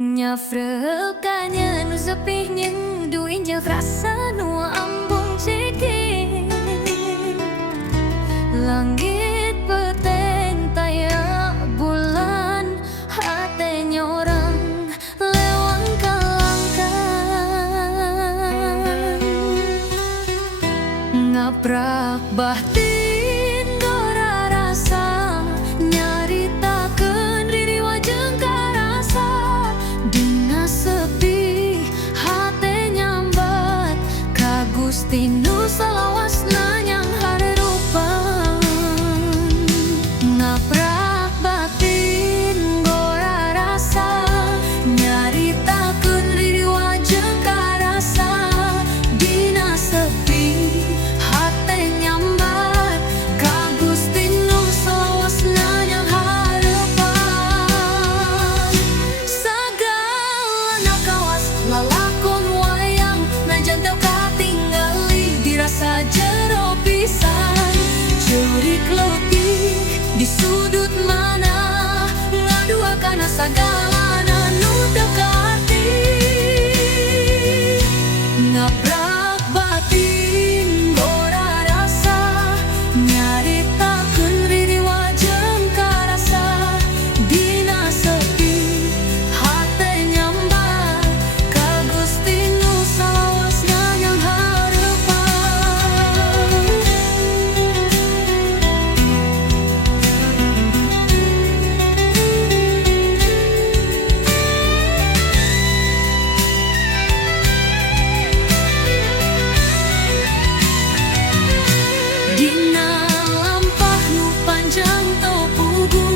Nya freukannya nu sepih nyeng duin jeung rasa nu ambung ciki. Langit peteng taya bulan hatenya orang lewang kalangkan. Ngaprak batin dora rasa nyaritakeun ririwa jeung karasa. Dina sepi hate nyambat ka Gusti nu salawasna nyang hareupan. Ngaprak batin gora rasa nyaritakeun ririwa jeung karasa. Dina sepi hate nyambat ka Gusti nu salawasna nyang hareupan. Sagala kawas lalakon wayang najan teu katingali dirasa jero pisan. Jurik leutik di sudut mana ngadua kana sagalana nu teu kaarti. Ngaprak batin gora rasa nyaritakeun ririwa jeung karasa. Dina sepi hate nyambat ka Gusti nu salawasna nyang hareupan. Dina lampah nu panjang teu pugu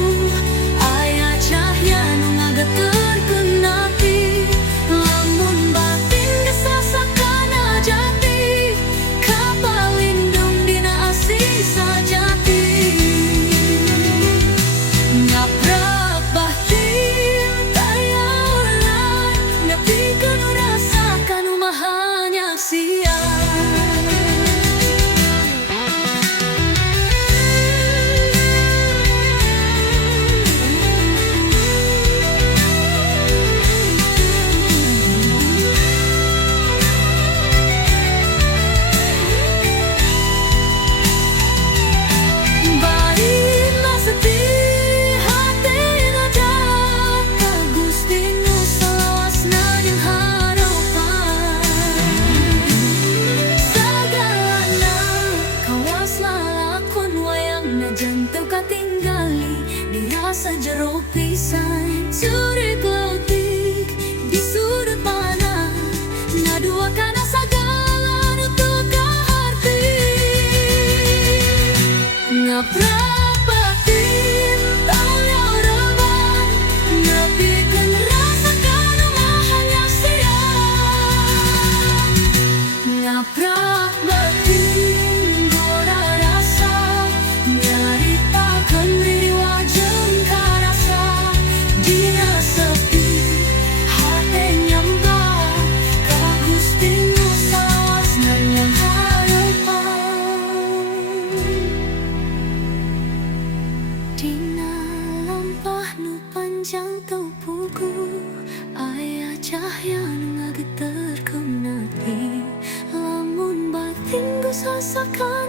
aya cahya nu ngageterkeun ati. Lamun batin gesasakana jati kapalindung dina asih sajati. Ngaprak batin taya ulan nepikeun rasa kanu maha nyaksian. Barina setih hate ngajak ka Gusti nu salawasna jeung hareupan. Sagalana kawas lalakon wayang najan teu katinggali dirasa jero pisan. Jurik leutik di sudut mana ngadua kana sagala nu teu kaharti. Ngaprak batin taya reban nepikeun rasa kanu maha nyaksian. Ngaprak batin gora rasa nyaritakeun ririwa jeung karasa. Dina sepi hate nyambat ka Gusti nu salawasna nyang hareupan. Dina lampah nu panjang teu pugu aya cahya nu ngageterkeun ati. Lamun batin geus sasakan